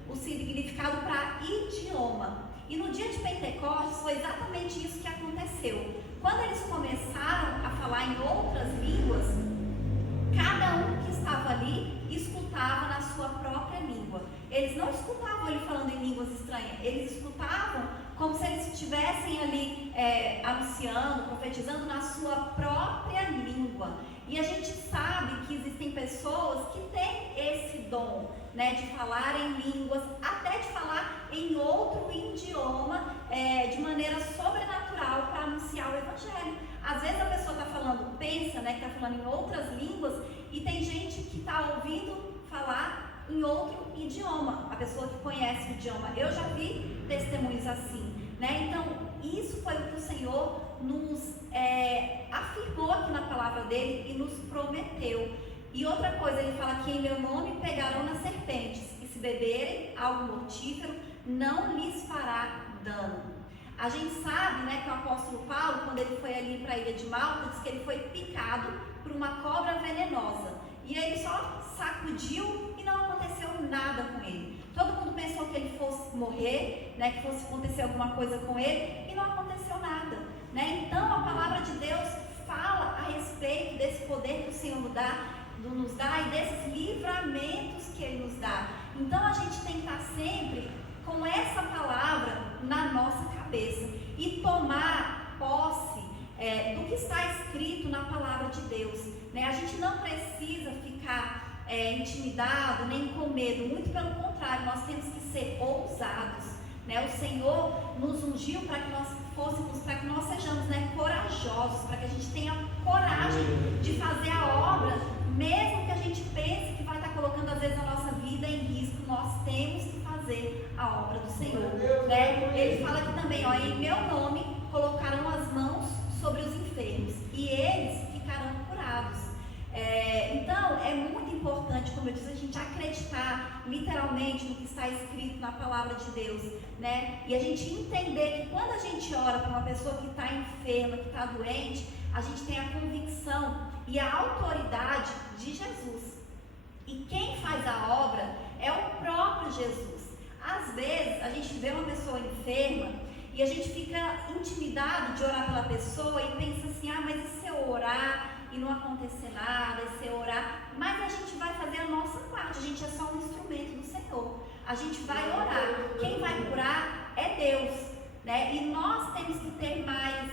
o significado para idioma. E no dia de Pentecostes foi exatamente isso que aconteceu. Quando eles começaram a falar em outras línguas, cada um que estava ali escutava na sua própria língua. Eles não escutavam ele falando em línguas estranhas, eles escutavam como se eles estivessem ali anunciando, profetizando na sua própria língua. E a gente sabe que existem pessoas que têm esse dom, né, de falar em línguas, até de falar em outro idioma, de maneira sobrenatural para anunciar o Evangelho. Às vezes a pessoa está falando, pensa, né, que está falando em outras línguas e tem gente que está ouvindo falar em outro idioma, a pessoa que conhece o idioma. Eu já vi testemunhos assim, né? Então, isso foi o que o Senhor nos afirmou aqui na palavra dele e nos prometeu. E outra coisa, ele fala que em meu nome pegarão nas serpentes, e se beberem algo mortífero, não lhes fará dano. A gente sabe, né, que o apóstolo Paulo, quando ele foi ali para a ilha de Malta, diz que ele foi picado por uma cobra venenosa. E ele só sacudiu e não aconteceu nada com ele. Todo mundo pensou que ele fosse morrer, né, que fosse acontecer alguma coisa com ele, e não aconteceu nada, né? Então a palavra de Deus fala a respeito desse poder que o Senhor nos dá e desses livramentos que Ele nos dá. Então a gente tem que estar sempre com essa palavra na nossa cabeça e tomar posse do que está escrito na palavra de Deus, né? A gente não precisa ficar intimidado nem com medo, muito pelo contrário, nós temos que ser ousados, né? O Senhor nos ungiu para que nós sejamos, né, corajosos, para que a gente tenha coragem de fazer a obra, mesmo que a gente pense que vai estar colocando às vezes a nossa vida em risco. Nós temos que fazer a obra do Senhor, né? Ele fala aqui também, em meu nome colocarão as mãos sobre os enfermos e eles ficarão curados. Então é muito importante, como eu disse, a gente acreditar literalmente no que está escrito na palavra de Deus, né? E a gente entender que quando a gente ora para uma pessoa que está enferma, que está doente, a gente tem a convicção e a autoridade de Jesus. E quem faz a obra é o próprio Jesus. Às vezes a gente vê uma pessoa enferma e a gente fica intimidado de orar pela pessoa e pensa assim, mas e se eu orar e não acontecer nada, e se eu orar? Mas a gente vai fazer a nossa parte, a gente é só um instrumento do Senhor. A gente vai orar, quem vai curar é Deus, né? E nós temos que ter mais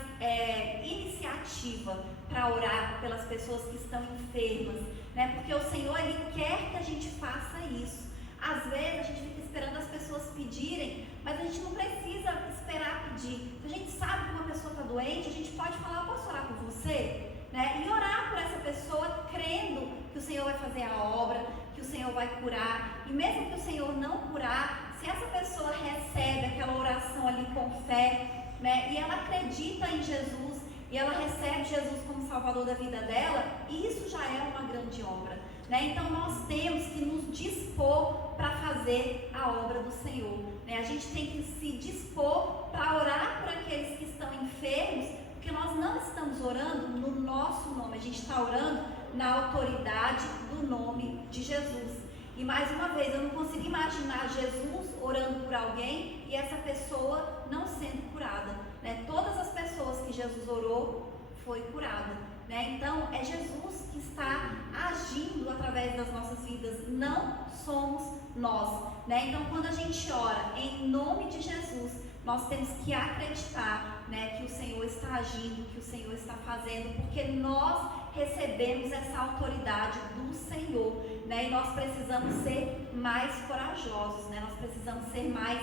iniciativa para orar pelas pessoas que estão enfermas, né? Porque o Senhor, Ele quer que a gente faça isso. Às vezes a gente fica esperando as pessoas pedirem, mas a gente não precisa esperar pedir. Se a gente sabe que uma pessoa está doente, a gente pode falar, posso orar por você? Né? E orar por essa pessoa, crendo que o Senhor vai fazer a obra, que o Senhor vai curar. E mesmo que o Senhor não curar, se essa pessoa recebe aquela oração ali com fé, né? E ela acredita em Jesus, e ela recebe Jesus como Salvador da vida dela, isso já é uma grande obra, né? Então nós temos que nos dispor para fazer a obra do Senhor, né? A gente tem que se dispor para orar por aqueles que estão enfermos, porque nós não estamos orando no nosso nome, a gente está orando na autoridade do nome de Jesus. E mais uma vez, eu não consigo imaginar Jesus orando por alguém e essa pessoa não sendo curada, né? Todas as pessoas que Jesus orou foi curada, né? Então é Jesus que está agindo através das nossas vidas, não somos nós, né? Então quando a gente ora em nome de Jesus, nós temos que acreditar, né, que o Senhor está agindo, que o Senhor está fazendo, porque nós recebemos essa autoridade do Senhor, né? E nós precisamos ser mais corajosos, né? Nós precisamos ser mais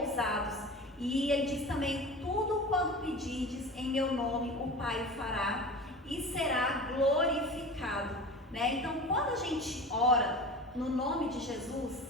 ousados. E ele diz também, tudo quanto pedirdes em meu nome, o Pai fará e será glorificado, né? Então, quando a gente ora no nome de Jesus,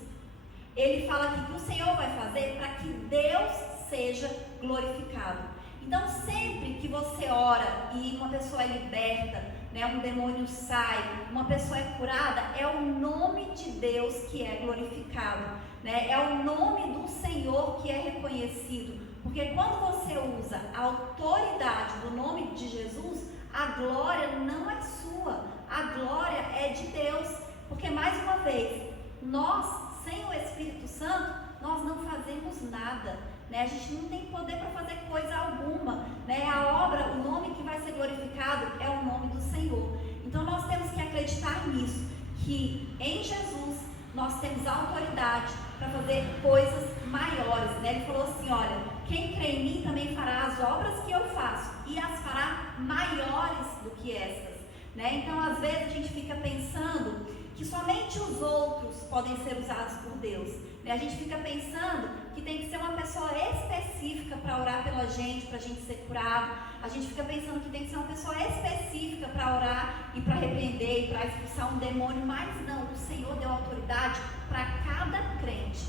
ele fala aqui que o Senhor vai fazer para que Deus seja glorificado. Então, sempre que você ora e uma pessoa é liberta, né, um demônio sai, uma pessoa é curada, é o nome de Deus que é glorificado, né? É o nome do Senhor que é reconhecido. Porque quando você usa a autoridade do nome de Jesus, a glória não é sua, a glória é de Deus. Porque, mais uma vez, nós, sem o Espírito Santo, nós não fazemos nada, né? A gente não tem poder para fazer coisa alguma, né? A obra, o nome que vai ser glorificado é o nome do Senhor. Então nós temos que acreditar nisso, que em Jesus nós temos autoridade para fazer coisas maiores, né? Ele falou assim, olha, quem crê em mim também fará as obras que eu faço e as fará maiores do que estas, né? Então às vezes a gente fica pensando que somente os outros podem ser usados por Deus, né? A gente fica pensando que tem que ser uma pessoa específica para orar pela gente, para a gente ser curado. A gente fica pensando que tem que ser uma pessoa específica para orar e para repreender e para expulsar um demônio, mas não, o Senhor deu autoridade para cada crente.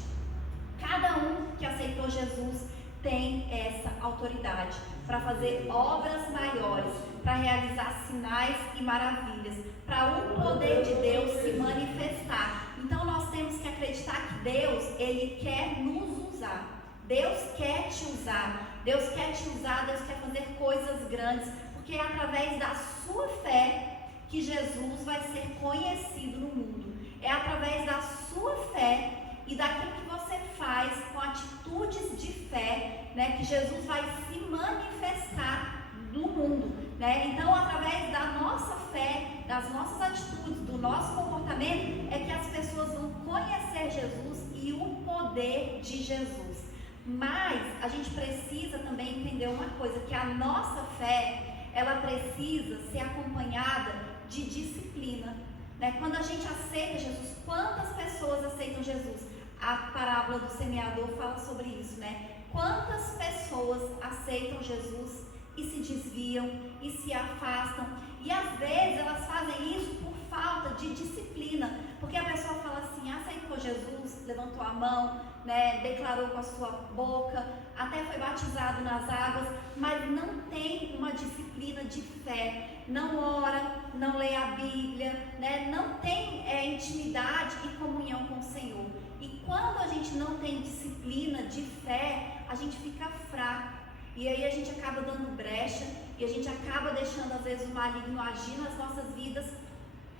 Cada um que aceitou Jesus tem essa autoridade para fazer obras maiores, para realizar sinais e maravilhas, para o poder de Deus se manifestar. Então nós temos que acreditar que Deus, Ele quer nos usar. Deus quer te usar. Deus quer te usar, Deus quer fazer coisas grandes, porque é através da sua fé que Jesus vai ser conhecido no mundo. É através da sua fé e daquilo que você faz com atitudes de fé, né, que Jesus vai se manifestar no mundo, né? Então, através da nossa fé, das nossas atitudes, do nosso comportamento, é que as pessoas vão conhecer Jesus e o poder de Jesus. Mas a gente precisa também entender uma coisa, que a nossa fé, ela precisa ser acompanhada de disciplina, né? Quando a gente aceita Jesus, quantas pessoas aceitam Jesus? A parábola do semeador fala sobre isso, né? Quantas pessoas aceitam Jesus e se desviam e se afastam, e às vezes elas fazem isso por falta de disciplina, porque a pessoa fala assim, aceitou Jesus, levantou a mão, né, declarou com a sua boca, até foi batizado nas águas, mas não tem uma disciplina de fé, não ora, não lê a Bíblia, né, não tem intimidade e comunhão com o Senhor. E quando a gente não tem disciplina de fé, a gente fica fraco. E aí a gente acaba dando brecha, e a gente acaba deixando às vezes o maligno agir nas nossas vidas,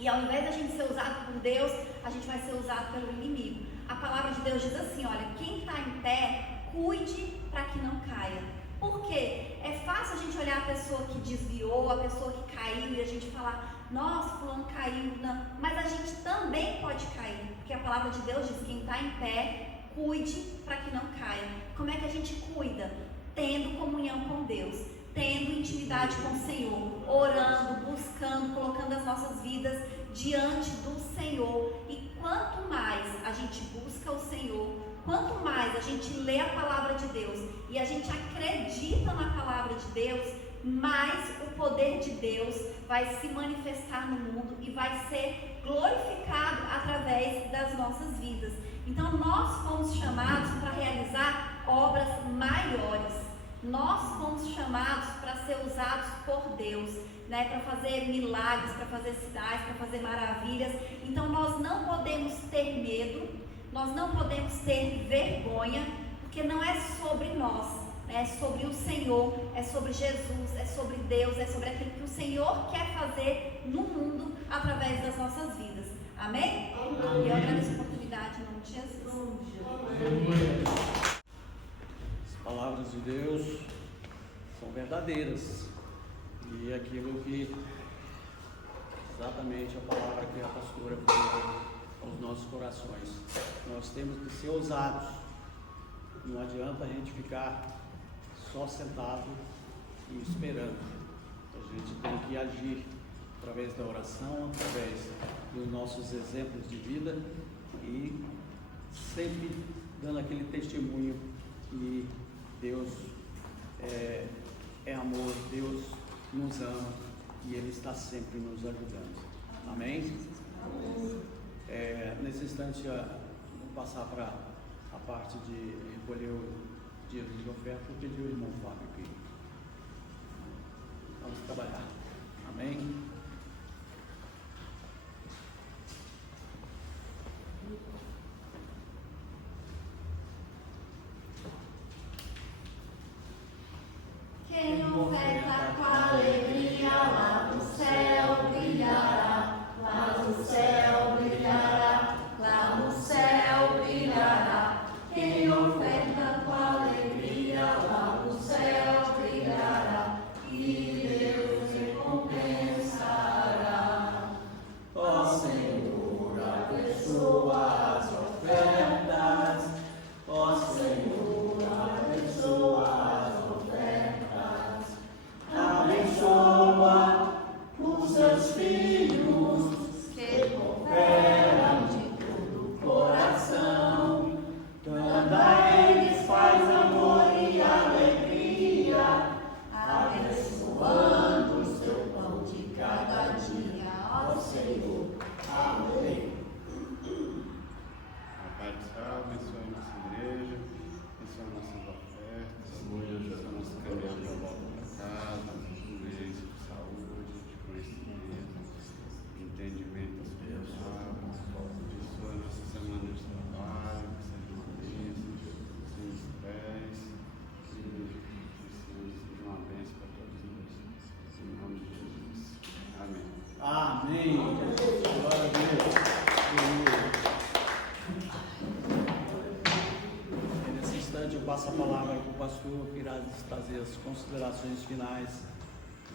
E ao invés da gente ser usado por Deus, a gente vai ser usado pelo inimigo. A palavra de Deus diz assim, olha, quem está em pé, cuide para que não caia. Por quê? É fácil a gente olhar a pessoa que desviou, a pessoa que caiu e a gente falar, nossa, fulano caiu, não. Mas a gente também pode cair, porque a palavra de Deus diz, quem está em pé, cuide para que não caia. Como é que a gente cuida? Tendo comunhão com Deus, tendo intimidade com o Senhor, orando, buscando, colocando as nossas vidas diante do Senhor. E quanto mais a gente busca o Senhor, quanto mais a gente lê a palavra de Deus e a gente acredita na palavra de Deus, mais o poder de Deus vai se manifestar no mundo e vai ser glorificado através das nossas vidas. Então nós fomos chamados para realizar obras maiores. Nós fomos chamados para ser usados por Deus, né? Para fazer milagres, para fazer sinais, para fazer maravilhas. Então nós não podemos ter medo, nós não podemos ter vergonha, porque não é sobre nós, né? É sobre o Senhor, é sobre Jesus, é sobre Deus, é sobre aquilo que o Senhor quer fazer no mundo através das nossas vidas. Amém? Amém. E eu agradeço a oportunidade em nome de Jesus. As palavras de Deus são verdadeiras. E aquilo que exatamente a palavra que a pastora falou aos nossos corações. Nós temos que ser ousados. Não adianta a gente ficar só sentado e esperando. A gente tem que agir através da oração, através dos nossos exemplos de vida e sempre dando aquele testemunho que Deus é amor, Deus nos ama e Ele está sempre nos ajudando. Amém? Nesse instante, vou passar para a parte de recolher o dinheiro de oferta. Vou pedir o irmão Fábio aqui. Vamos trabalhar. Amém? Quem oferta com alegria lá no céu brilhará, lá no céu brilhará, lá no céu brilhará. Quem oferta com alegria lá no céu brilhará, e Deus recompensará. Ó Senhor, abençoa as ofertas, ó Senhor, abençoa as ofertas, abençoa os seus filhos que cooperam de todo o coração, dando a eles paz, amor e alegria, abençoando o seu pão de cada dia, ó Senhor. Amém. Pai do céu, abençoe a nossa igreja, abençoe nossas ofertas, abençoe nosso caminhão para volta para casa, bênção, saúde, de conhecimento, de entendimento das palavras, abençoe a nossa semana de trabalho, que seja uma bênção, sem estresse, que seja uma bênção para todos nós, em nome de Jesus. Amém. Amém. Glória a Deus. Nesse instante eu passo a palavra para o pastor que irá trazer as considerações finais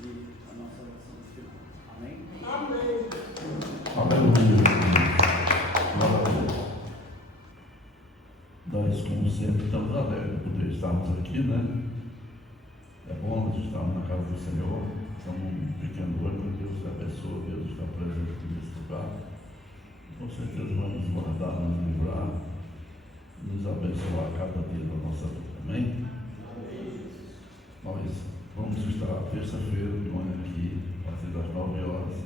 e a nossa oração final. Amém? Aleluia. Nós, como sempre, estamos alegres por poder estarmos aqui, né? É bom nós estarmos na casa do Senhor. Somos um pequeno olho, que Deus te abençoe, Deus está presente aqui nesse lugar. Com certeza vai nos guardar, nos livrar, nos abençoar cada dia da nossa vida. Amém? Nós vamos estar terça-feira de manhã aqui, a partir das 9 horas,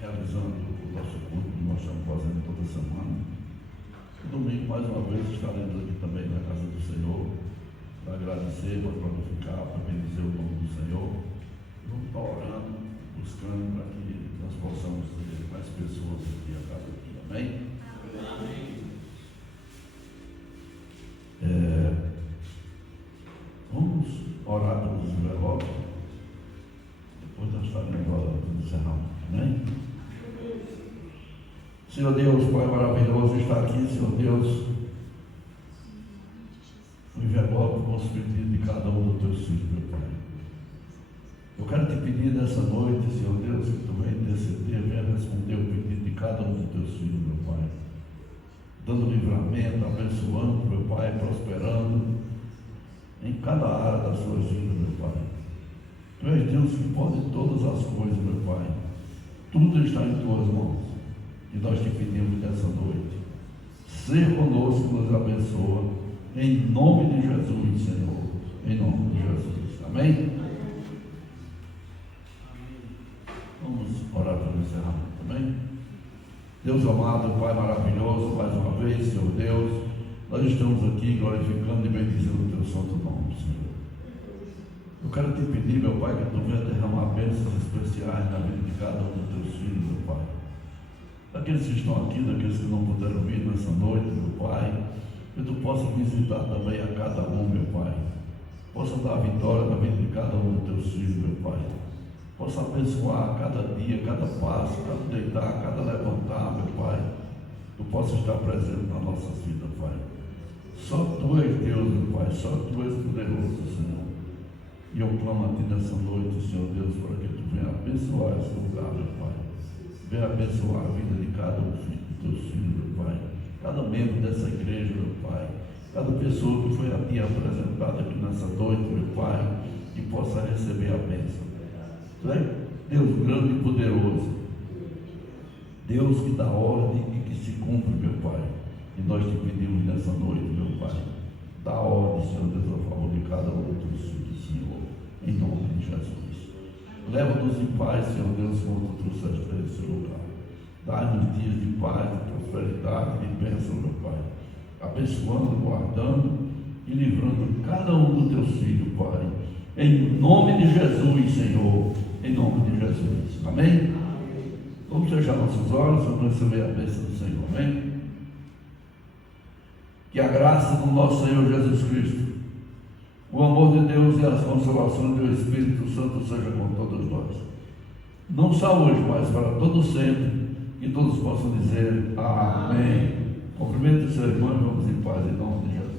realizando o nosso culto que nós estamos fazendo toda semana. Domingo, mais uma vez, estaremos aqui também na casa do Senhor, para agradecer, para glorificar, para bendizer o nome do Senhor. Vamos estar orando, buscando para que nós possamos ter mais pessoas aqui a cada dia. Amém? Amém. Vamos orar pelos envelopes. Depois nós estaremos orando para encerrar. Amém? Senhor Deus, Pai maravilhoso, está aqui, Senhor Deus, o envelope com os pedidos de cada um dos teus filhos, meu Pai. Eu quero te pedir nessa noite, Senhor Deus, que tu venha interceder, venha responder o pedido de cada um dos teus filhos, meu Pai. Dando livramento, abençoando, meu Pai, prosperando em cada área das suas vidas, meu Pai. Tu és Deus que pode todas as coisas, meu Pai. Tudo está em tuas mãos. E nós te pedimos nessa noite, ser conosco, nos abençoa, em nome de Jesus, Senhor, em nome de Jesus, amém? Vamos orar para o encerramento, amém? Deus amado, Pai maravilhoso, mais uma vez, Senhor Deus, nós estamos aqui glorificando e bendizendo o teu santo nome, Senhor. Eu quero te pedir, meu Pai, que tu venha derramar bênçãos especiais na vida de cada um dos teus filhos, meu Pai. Daqueles que estão aqui, daqueles que não puderam vir nessa noite, meu Pai, que tu possa visitar também a cada um, meu Pai. Possa dar vitória na vida de cada um dos teus filhos, meu Pai. Possa abençoar cada dia, cada passo, cada deitar, cada levantar, meu Pai. Tu possa estar presente nas nossas vidas, Pai. Só tu és Deus, meu Pai. Só tu és poderoso, Senhor. E eu clamo a ti nessa noite, Senhor Deus, para que tu venha abençoar esse lugar, meu Pai. Venha abençoar a vida de cada um dos teus filhos, meu Pai. Cada membro dessa igreja, meu Pai. Cada pessoa que foi a ti apresentada aqui nessa noite, meu Pai, que possa receber a bênção. Tu és Deus grande e poderoso. Deus que dá ordem e que se cumpre, meu Pai. E nós te pedimos nessa noite, meu Pai, dá ordem, Senhor Deus, a favor de cada um dos teus filhos, Senhor, em nome de Jesus. Leva-nos em paz, Senhor Deus, como tu trouxeste para esse lugar. Dá-nos dias de paz, de prosperidade, de bênção, meu Pai. Abençoando, guardando e livrando cada um dos teus filhos, Pai. Em nome de Jesus, Senhor. Em nome de Jesus. Amém? Vamos fechar nossos olhos, vamos receber a bênção do Senhor. Amém? Que a graça do nosso Senhor Jesus Cristo, o amor de Deus e as consolações do Espírito Santo seja com todos nós. Não só hoje, mas para todos sempre. Que todos possam dizer amém. Cumprimento o seu irmão e vamos em paz em nome de Jesus.